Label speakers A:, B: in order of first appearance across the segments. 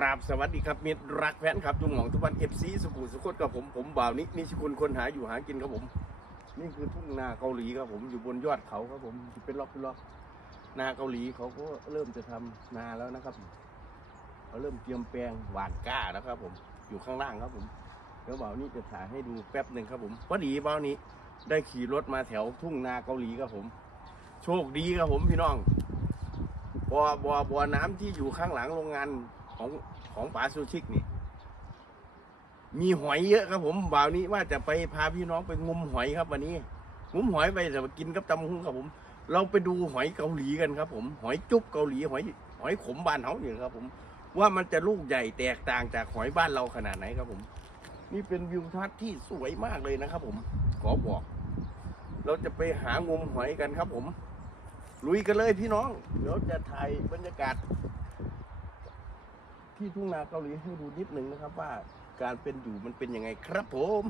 A: ราบสวัสดีครับมิตรรักแฟนครับทุกหมองทุกวันเอฟซีสุขุมสุขดกับผมผมบ่าวนินิชิคุณคนหาอยู่หากินครับผม นี่คือทุ่งนาเกาหลีครับผมอยู่บนยอดเขาครับผมเป็นล็อกเป็นล็อกนาเกาหลีเขาก็เริ่มจะทำนาแล้วนะครับเขาเริ่มเตรียมแปลงหวานก้าแล้วครับผมอยู่ข้างล่างครับผมเดี๋ยวบ่าวนี้จะถ่ายให้ดูแป๊บหนึ่งครับผมพอดีบ่าวนี้ได้ขี่รถมาแถวทุ่งนาเกาหลีครับผม โชคดีครับผมพี่น้องบ่อบ่อบ่อน้ำที่อยู่ข้างหลังโรงงาน ของของป๋าซูชิกนี่ มีหอยเยอะครับผมบ่าวนี้ว่าจะไปพาพี่น้องไปงมหอยครับวันนี้งมหอยไปจะมากินกับตำหุ้งครับผม เราไปดูหอยเกาหลีกันครับ ผม หอยจุ๊บเกาหลีหอย หอยขมบ้านเขาเนี่ครับ ผม ว่ามันจะลูกใหญ่แตกต่างจากหอยบ้านเราขนาดไหนครับ ผม นี่เป็นวิวทัศน์ที่สวยมากเลยนะครับ ผม ขอบอก เราจะไปหางมหอยกันครับ ผมลุยกันเลยพี่น้อง เดี๋ยวจะถ่ายบรรยากาศ ที่ทุ่งนาเกาหลีให้ดูนิดหนึ่งนะครับว่าการเป็นอยู่มันเป็นยังไงครับผม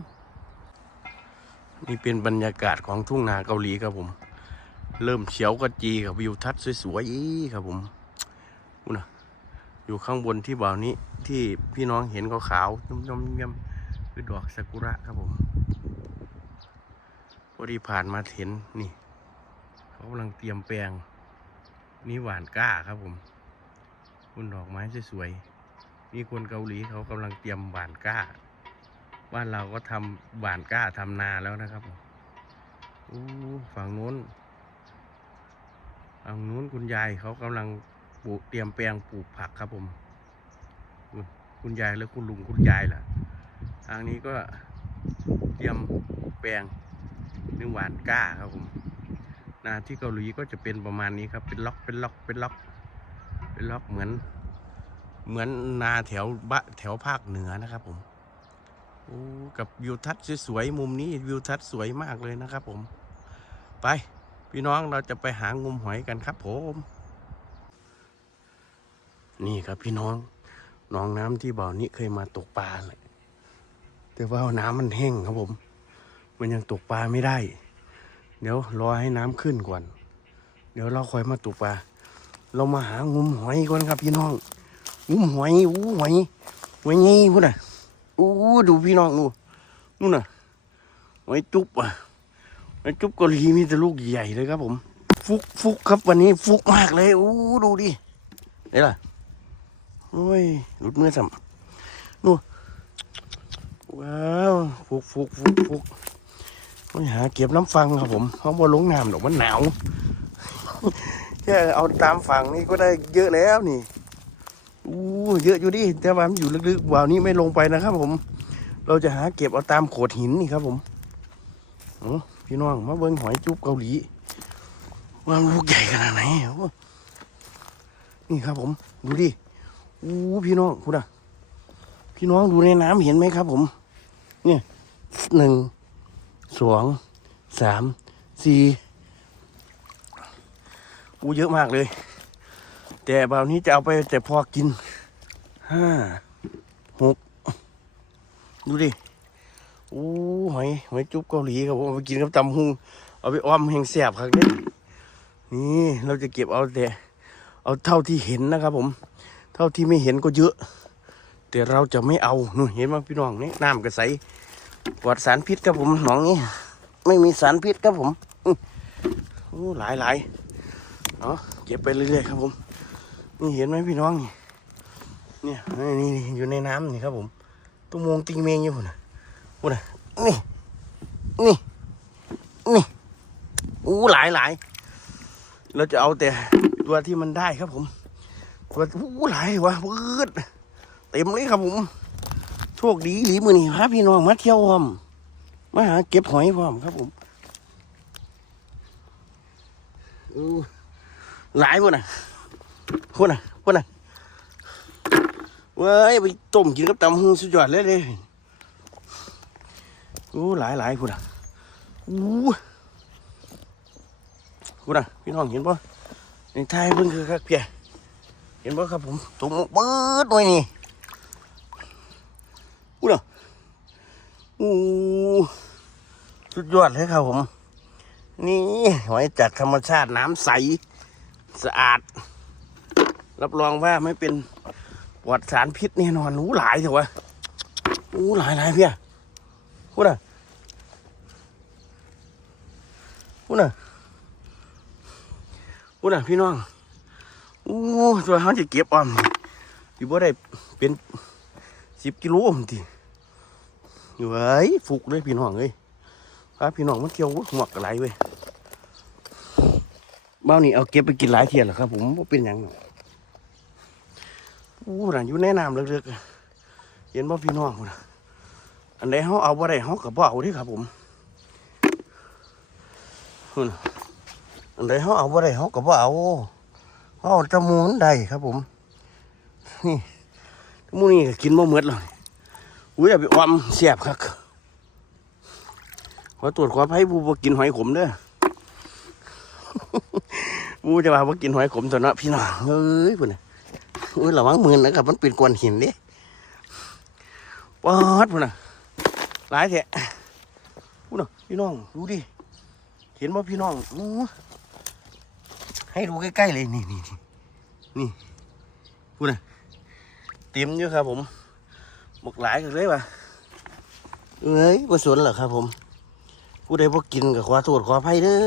A: นี่เป็นบรรยากาศของทุ่งนาเกาหลีครับผม เริ่มเขียวกระจีกับวิวทัศน์สวยๆครับผมนู่นนะอยู่ข้างบนที่บ่าวนี้ที่พี่น้องเห็นขาวๆย่อมๆย่อมๆคือดอกซากุระครับผมพอดีผ่านมาเห็นนี่เขากำลังเตรียมแปลงนี่หวานก้าครับผมคุณดอกไม้สวยๆ นี่คนเกาหลีเขากำลังเตรียมหวานก้า บ้านเราก็ทำหวานก้าทำนาแล้วนะครับอู้ฝั่งนู้นฝั่งนู้นคุณยายเขากำลังปลูกเตรียมแปลงปลูกผักครับผม คุณยายแล้วคุณลุงคุณยายล่ะ ทางนี้ก็เตรียมแปลงนึ่งหวานก้าครับผมนาที่เกาหลีก็จะเป็นประมาณนี้ครับ เป็นล็อกเป็นล็อกเป็นล็อก เป็นล็อกเหมือน เหมือนนาแถวบะแถวภาคเหนือนะครับผมโอ้กับวิวทัศน์สวยๆมุมนี้วิวทัศน์สวยมากเลยนะครับผม ไป พี่น้องเราจะไปหางมหอยกันครับผม นี่ครับพี่น้องน้องน้ำที่บ่อนี้เคยมาตกปลาเลยแต่ว่าน้ำมันแห้งครับผม มันยังตกปลาไม่ได้ เดี๋ยวรอให้น้ำขึ้นก่อน เดี๋ยวเราคอยมาตกปลา เรามาหางมหอยก่อนครับพี่น้อง งมหอยอู้หอยหอยงี้พุ่นน่ะอู้ดูพี่น้องดูนู่นน่ะหอยจุ๊บอะหอยจุ๊บเกาหลีมีแต่ลูกใหญ่เลยครับ ผม ฟุกฟุกครับวันนี้ฟุกมากเลยอู้ดูดินี่ล่ะโอ้ยหลุดมือสัมนู่นว้าวฟุกฟุกฟุกฟุกไปหาเก็บน้ำฟังครับผมเพราะว่าลงน้ำดอกมันหนาวแค่เอาตามฝั่งนี่ก็ได้เยอะแล้วนี่ อู้เยอะอยู่ดิแต่ว่ามันอยู่ลึกๆว่าวนี้ไม่ลงไปนะครับ ผม เราจะหาเก็บเอาตามโขดหินนี่ครับ ผมโอ้พี่น้องมาเบิ้งหอยจุ๊บเกาหลีว่ามันลูกใหญ่ขนาดไหนนี่ครับ ผมดูดิอู้พี่น้องพูดอะพี่น้องดูในน้ำเห็นไหมครับ ผม เนี่ยหนึ่งสองสามสี่อู้เยอะมากเลย แต่บาวนี้จะเอาไปแต่พอกินห้าหกดูดิอู้หอยหอยจุ๊บเกาหลีครับผมเอาไปกินกับตำหุงเอาไปอ้อมแห้งแสบครับเนี่ยนี่เราจะเก็บเอาแต่เอาเท่าที่เห็นนะครับผม เท่าที่ไม่เห็นก็เยอะ แต่เราจะไม่เอานู่นเห็นไหมพี่น้องนี่น้ำกระใสปลอดสารพิษครับผมหนองนี้ ไม่มีสารพิษครับผมอื้อโอ้หลายหลายๆเนาะเก็บไปเรื่อยๆครับผม นี่เห็นไหมพี่น้องนี่เนี่ยนี่นี่อยู่ในน้ำนี่ครับผมตุ้มงติงเมงอยู่นะพูดนะนี่นี่นี่อู้หลายหลายเราจะเอาแต่ตัวที่มันได้ครับผมตัวอู้หลายวะปืดเต็มเลยครับผมโชคดีหลีมือนี่ครับพี่น้องมาเที่ยวพร้อมมาหาเก็บหอยพร้อมครับผมอู้หลายพุ่นน่ะ พุ่นน่ะพุ่นน่ะเว้ยไปต้มกินกับตำหูสุดยอดเลยเลยโอ้หลายหลายพุ่นน่ะอู้พุ่นน่ะพี่น้องเห็นปะในไทยเพิ่งคือครับเพียเห็นปะครับผมตุ่มเบิดไว้นี่พุ่นน่ะอู้สุดยอดเลยครับผม นี่หอยจากธรรมชาติน้ำใส สะอาด รับรองว่าไม่เป็นปลอดสารพิษแน่นอนหนูหลายเถอะวะหนูหลายหลายเพี้ยพูดน่ะพูดน่ะพูดน่ะพี่น้องโอ้ตัวเขาจะเก็บออมอยู่บ่ได้เป็นสิบกิโลมนติอยู่เอ้ยฟุกเลยพี่น้องเอ้ยพาพี่น้องมาเที่ยวหมวกอะไรเว้ยบ้านี่เอาเก็บไปกินหลายเทียนแล้วครับผมว่าเป็นยัง อู้น่ะอยู่ในน้ำลึกๆเห็นบ่พี่น้องพุ่นน่ะอันใดเขาเอาบ่ได้เขาก็บ่เอาดิครับผมพุ่นอันใดเขาเอาบ่ได้เขาก็บ่เอาเขาเอาแตะมูนได้ครับผม นี่มูนี่ก็กินบ่หมดหรอกอุ้ยอย่าไปออมเสียบครับขอตรวจขอให้ผู้บ่กินหอยขมเด้อผู้จะว่าบ่กินหอยขมตัวเนาะพี่น้องเอ้ยพุ่นน่ะ อุ้ยระวังมือนะครับ มันเป็นกวนหินเดิปอดพุ่นน่ะหลายแท้พุ่นน่ะพี่น้องดูดิ เห็นว่าพี่น้องอู้ให้ดูใกล้ๆเลยนี่นี่นี่นี่พุ่นน่ะเต็มอยู่ครับผมบกหลายกันเลยว่ะเอ้ยบ่สนเหรอครับ ผม ผู้ใดบ่กินก็ขอโทษขออภัยเด้อ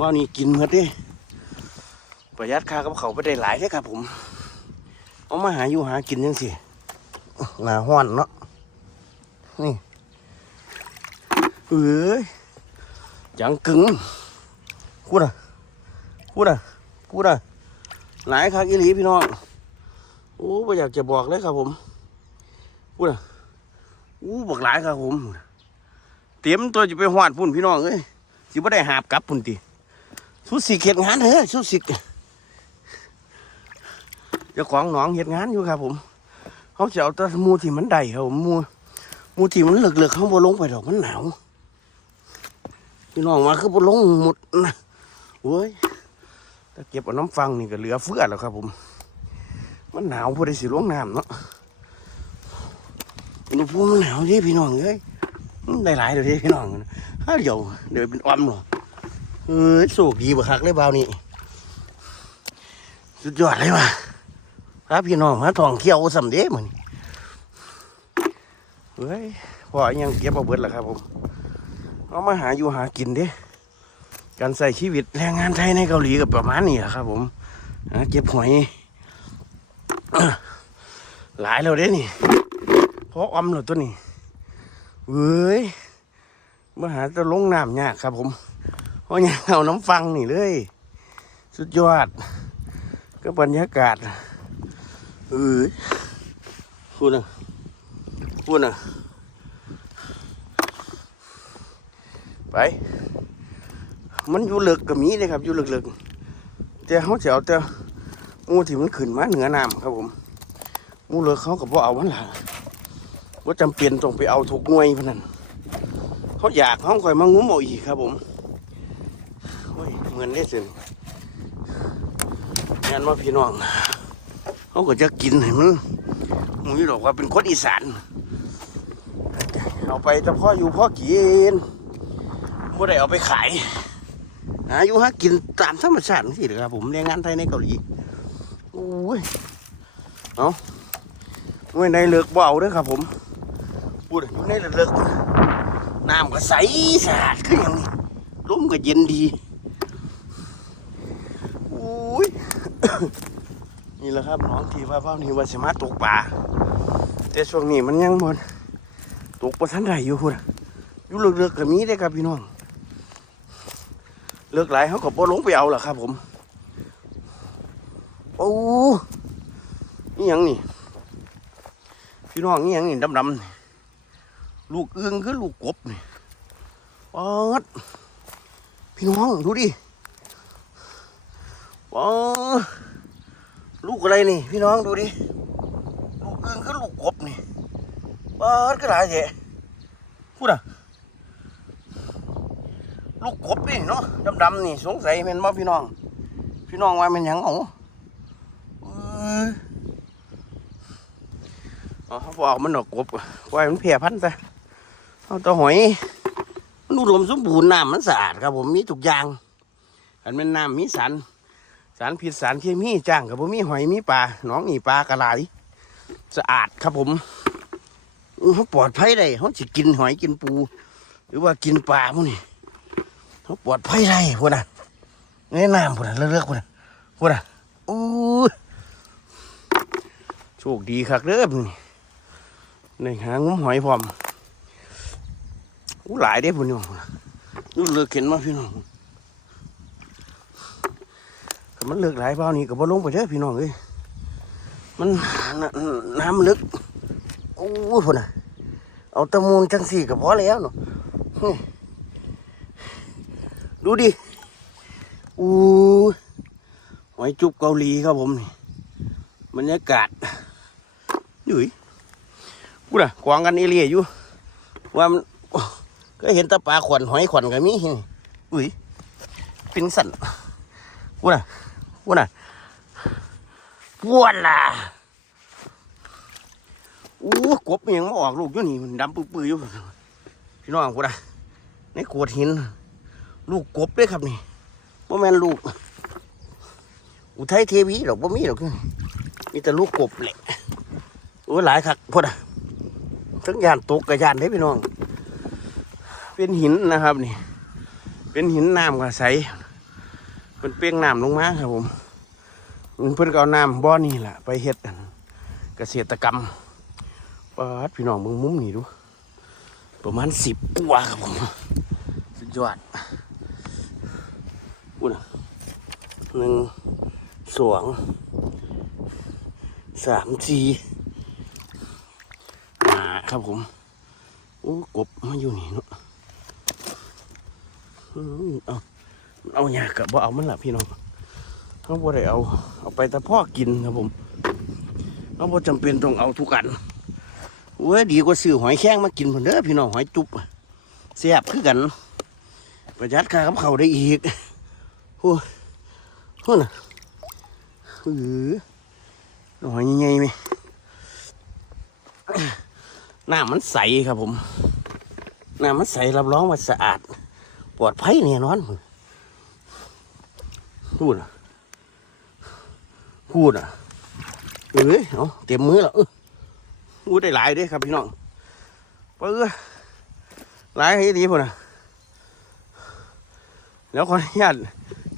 A: ว่านี่กินหมดเดิประหยัดค่ากับเขาไปได้หลายเด้อครับผม เอามาหาอยู่หากินยังสิหนาห้อนเนาะนี่เอ้ยจังกึ๋งพูดอะพูดอะพูดอะหลายคักอีหลีพี่น้องโอ้ไม่อยากจะบอกเลยครับผมพูดอะอู้บอกหลายครับผมเตรียมตัวจะไปหวาดพุ่นพี่น้องเอ้ยสิบ่ได้หาบกลับพุ่นติสุดสิเข็ดงานเถอะสุดสิ จ้าของหนองเห็ดงานอยู่ครับ ผมเขาจะเอาแตะมูที่มันได้ครับผมมูมูที่มันเหลือกๆเขาบ่ลงไปดอกมันหนาวพี่น้องมาคือบ่ลงหมดนะโอ้ยถ้าเก็บเอาน้ำฟังนี่ก็เหลือเฟือแล้วครับ ผม มันหนาวพอได้สิลงน้ำเนาะอุณหภูมิมันหนาวเด้พี่น้องเอ้ยได้หลายเดี๋ยวพี่น้องถ้าเดี๋ยวเดี๋ยวเป็นอ้อมหรอเอ้ยโชคดีบ่คักเลยบ่าวนี่สุดยอดเลยว่ะ พาพี่น้องมาท่องเที่ยวสำเด็จมันเฮ้ยพ่อยังเก็บเอาเบิดล่ะครับผมเอามาหาอยู่หากินเด้การใส่ชีวิตแรงงานไทยในเกาหลีกับประมาณนี้แหละครับ ผมเก็บหอยหลายแล้วเด้นี่เพราะออมแล้วตัวนี้เว้ยมาหาจะลงน้ำยากครับ ผมเพราะยังเอาน้ำฟังนี่เลย สุดยอด ก็บรรยากาศ เออพูดนะพูดนะไป มันอยู่เลึกกับมีเลยครับ อยู่เลึกๆแต่เขาจะเอาแต่มูที่มันขึ้นมาเหนือน้ำครับผม มูเลิกเขากับว่าเอาวันละว่าจำเป็นต้องไปเอาถูกหน่วยพนันเขาอยากเขาคอยมางุ้มเอาอีกครับผมโอ้ยเหมือนได้สิงานว่าพี่น้อง เขาก็จะกินให้มันหมูยบอกว่าเป็นคนอีสาน เอาไปแต่พ่ออยู่พ่อกินบ่ได้เอาไปขายหายู่หากินตามธรรมชาติสิเด้อครับผมแรงงานไทยในเกาหลีโอ้ยเอาเมื่อในเลือกเบาเด้อครับผมพูดอยู่ในเลือกน้ำก็ใสสะอาดขึ้นอย่างนี้ลมก็เย็นดีโอ้ย นี่แหละครับน้องทีว่าเฝ้านี่ว่าสมาตกปลาแต่ช่วงนี้มันยังบนตกปลาทันใดอยู่คุณอยู่เลือกๆกับมีได้ครับพี่น้อง เลือกหลายเขาก็บ่ลงไปเอาหรอครับ ผม โอ้นี่ยังนี่ พี่น้องนี่ยังนี่ดำๆลูกเอื้องคือลูกกบนี่ป๊อดพี่น้องดูดิป๊อด กอะไรนี่ พี่น้องดูดิลูกอึ้งคือลูกกบนี่บ้าก็หลายแยะพูดอะลูกกบนี่เนาะดำๆนี่สงสัยเป็นบ่พี่น้อง พี่น้องว่ามันหยังเอาเออเขาบอกมันดอกกบไว้มันเพียพันธุ์ซะเอาตัวหอยมันอุดมสมบูรณ์น้ำมันสะอาดครับผมมีทุกอย่างอันเป็นน้ำมีสัน สารพิษสารเคมีจ้างกับผมมีหอยมีปลาน้องนี่ปลากระไหลสะอาดครับผมเขาปลอดภัยได้เขาจะกินหอยกินปู หรือว่ากินปลาพวกนี้เขาปลอดภัยได้พวกน่ะแนะนำพวกน่ะเลือกๆพวกน่ะพวกน่ะอู้โชคดีคักเด้อพวกนี่ในหางุ้มหอยพร้อมอู้หลายได้อพวกนี้พวกน่ะนู่นเลือกเห็นมาพี่น้อง ถ้ามันเลือกหลายเปล่านี่ก็บ่ลงไปเด้อพี่น้องเอ้ยมันนน้ำลึกอู้ยพวกน่ะ เอาตะมูลจังสี่ก็พอแล้วเนาะดูดิอู้หอยจุบเกาหลีครับผมนี่บรรยากาศยุ้ยกูน่ะกวางกันเอเลียอยู่ ว่ามันก็เห็นตะปลาขวัญหอยขวัญก็มีนี่อุ้ยเป็นสันกูน่ะ กูน่ะปวดล่ะอู้กบเมันยังมาออกลูกอยู่นี่มันดำปื้อๆอยู่พี่น้องกูนะในโขดหิน ลูกกบด้วยครับนี่บ่แม่นลูก อุทัยเทวีหรอกบ่มีหรอกมีแต่ลูกกบแหละโอ้หลายคักพอดอะทั้งยานตกกับยานได้พี่น้อง เป็นหินนะครับนี่ เป็นหินน้ำกับใส เป็นเปียงน้ำลงมาครับผมเพิ่อนก็เอาน้ำบ่อนี่แหละไปเฮ็ดอันเกษตรกรรมปาดพี่น้องมึงมุ้มนี่ดู ประมาณสิบตัวครับผมสุดยอดอุ้นะหนึ่งสองสามสี่หาครับผมโอ้กบมาอยู่นี่เนาะอืมเอา เอาหยากกับบ่เอามันละพี่น้องเขาบ่ได้เอาเอาไปแต่พ่อกินครับผมเขาบ่จำเป็นต้องเอาทุกอันเว้ยดีกว่าซื้อหอยแข้งมากินผนเด้อพี่น้องหอยจุบแซ่บคือกัน ประหยัดค่ากับเขาได้อีกโอ้โหน่ะเออหอยใหญ่ๆไหมน้ำมันใสครับผมหน้ำมันใสรับรองว่าสะอาด ปลอดภัยแน่นอน พูดอะพูดอะเอ้ยเอาเต็มมือแล้วอู้ได้หลายด้วยครับพี่น้องเปื้อหลายให้ดีพุ่นะแล้วขออนุญาต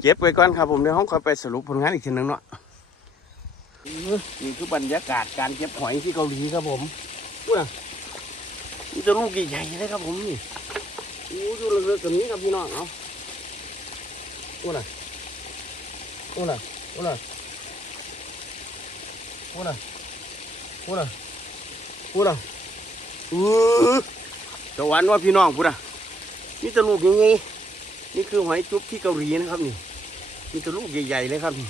A: เก็บไว้ก่อนครับผมเดี๋ยวห้องคอยไปสรุปผลงานอีกทีนึงเนาะอื้อนี่คือบรรยากาศการเก็บหอยที่เกาหลีครับผมอู้นะนี่จะลูกใหญ่ๆเลยครับผมนี่อู้ดูเลือกๆแบบนี้ครับพี่น้องเอาอู้นะอู้นะ อู้นะอู้นะอู้นะพูดอะอือตะวันว่าพี่น้องพูดอะนี่ตะลูกยังไงนี่คือหอยจุ๊บที่เกาหลีนะครับนี่นี่ตะลูกใหญ่ๆเลยครับนี่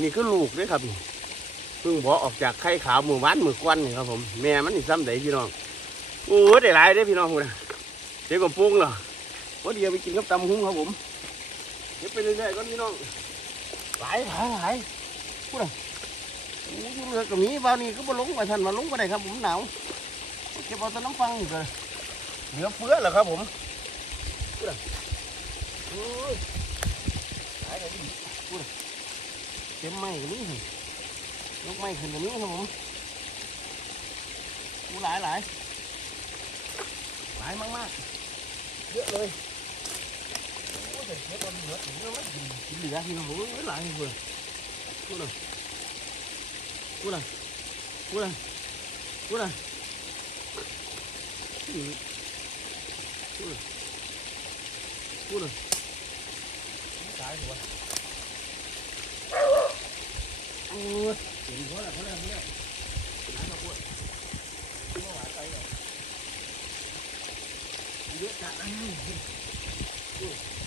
A: นี่คือลูกเลยครับนี่เพิ่งบอกออกจากไข่ขาวหมือวานหมือกวนนี่ครับผมแม่มันนี่ซ้ำไหนพี่น้องโอ้ได้หลายได้พี่น้องพูดอะเดี๋ยวก็ปรุงเหรอวันเดียวไปกินกับตำหุ้งครับผมเดี๋ยวไปเรื่อยๆก่อนพี่น้อง หลายหลายหลายพูดอะโอ้ยเรือกับมีบ้านนี้ก็บ่ลงไปทันมาลงไปได้ครับผมหนาวเก็บเอาแต่น้ำฟังอยู่เลยเหลือเฟือเหรอครับผมพูดอะโอ้ยหายไปดิพูดอะเต็มไม้กับนี้สิยกไม้ขึ้นกับนี้ครับผมหลายหลายหลายมากๆเยอะเลย โอ้ยแต่เก็บเอาเหลือถึงแล้วมันกินกินเหลือที่เราโอ้ยหลายเลยพูดอะพูดอะ Cura. Cura. Cura. Cura. Cura. Cái gì vậy? Ôi, đừng có là có là không đấy. Nãy nó cuộn. Không có phải tay rồi. Biết cả anh. Cura.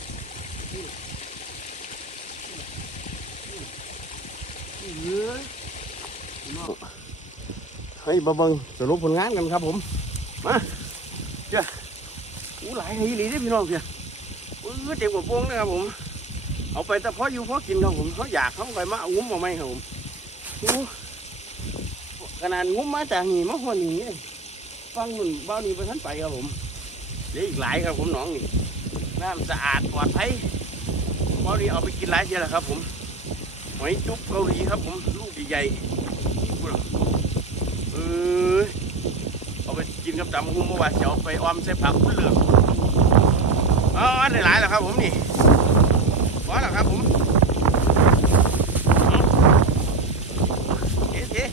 A: ให้มาเบิงสรุปผลงานกันครับผม มาเจ้าอู้หลายทีหลีได้พี่น้องเจ้าอู้เต็มกว่าพวงนะครับผม เอาไปแต่พออยู่พอกินครับผมเขาอยากเขาไปมาเอางุ้มมาไหมครับผมอู้ขนาดงุ้มมาจากนี่มาหัวนี่ฟังนุ่นบ้านี้ไปทันไปครับผมเดี๋ยวอีกหลายครับผมน้องนี่น้ำสะอาดปลอดภัยาลีเอาไปกินหลายเทีแล้วครับ ผมหอยจุ๊บเกาหลีครับ ผมลูกใหญ่ๆเออเอาไปกินกับตำหุ้มเมื่อวานจะเอาไปออมใส่ผักพุ่นเหลืองอ๋อได้หลายแล้วครับ ผมนี่พอแล้วครับ ผมเอ๊ะเอ๊ะ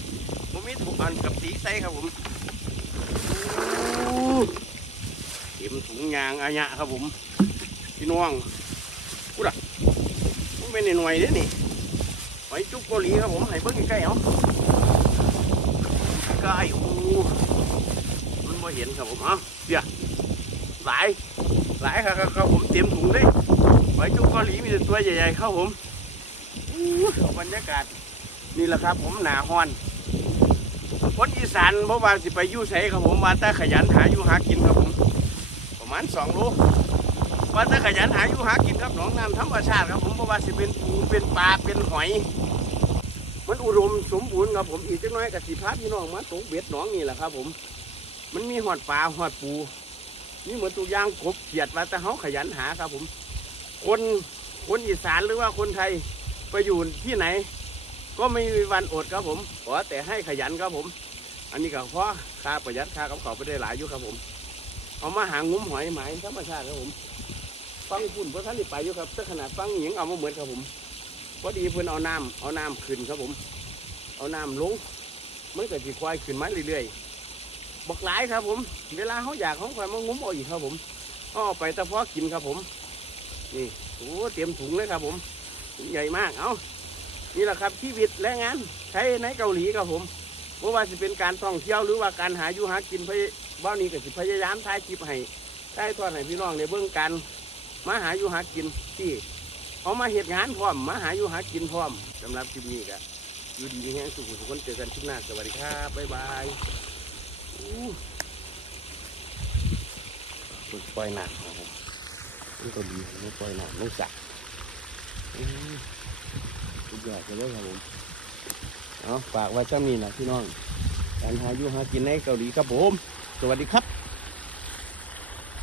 A: ผมมีถุงอันกับสีใสครับผมเต็มถุงยางอาญะครับผมพี่น้อง เป็นหน่วยเด้อนี่หอยจุ๊บเกาหลีครับผมให้เบิ่งใกล้ๆเอาใกล้โอ้มันบ่เห็นครับผมเอะเดี๋ยวหลายหลายครับครับผมเตรียมถุงเลยหอยจุ๊บเกาหลีมีแต่ตัวใหญ่ๆครับผมบรรยากาศนี่แหละครับผมหนาฮอนคนอีสานบ่ว่าสิไปยู่ไสครับผมว่าแต่ขยันหาอยู่หากินครับผมประมาณสองโล ว่าแต่ขยันหาอยู่หากินครับหนองน้ำธรรมชาติครับผมบ่ว่าสิเป็นปูเป็นปลาเป็นหอย มันอุดมสมบูรณ์ครับผมอีกจักหน้อยกับสีพาพี่น้องมาตกเบ็ดหนองนี่แหละครับ ผม มันมีหอดปลาหอดปูนี่เหมือนตัวอย่างกบเขียดว่าแต่เขาขยันหาครับ ผม คนคนอีสานหรือว่าคนไทยไปอยู่ที่ไหน ก็ไม่มีวันอดครับผมขอแต่ให้ขยันครับผม อันนี้ก็เพราะค่าประหยัดค่ากับเขาไปได้หลายอยู่ครับผม เอามาหางุ้มหอยหมายธรรมชาติครับผม ฟังคุณเพราะท่านนี่ไปอยู่ครับแต่ขนาดฟังหญิงเอามาเหมือนครับผมพอดีเพื่อนเอาน้ำเอาน้ำขึ้นครับผม เอาน้ำลงมันก็จะควายขึ้นมาเรื่อยๆบอกหลายครับผม เวลาเขาอยากเขาควายมางุ้มเอาอีกครับผมเขาเอาไปแต่พอกินครับผม นี่โอ้เตรียมถุงเลยครับผมถุงใหญ่มากเอานี่แหละครับชีวิตและงานใช้ในเกาหลีครับผมเพราว่าจะเป็นการท่องเที่ยวหรือว่าการหาอยู่หากินพยบ้านนี้ก็สิพยายามถ่ายคลิปให้ถ่ายทอดให้พี่น้องในเบื้องการ มาหาอยู่หากินที่เอามาเหตุงานพร้อม มาหาอยู่หากินพร้อมสำหรับคลิปนี้ก็อยู่ดีแห้งสุขทุกคนเจอกันคลิปหน้าสวัสดีครับบ๊ายบายฝึกปล่อยหนักครับผมนี่ก็ดีไม่ปล่อยหนักไม่จับอู้สุดยอดเลยครับผมเอาฝากไว้ช่ำนี้นะพี่น้องการหาอยู่หากินในเกาหลีครับผม สวัสดีครับ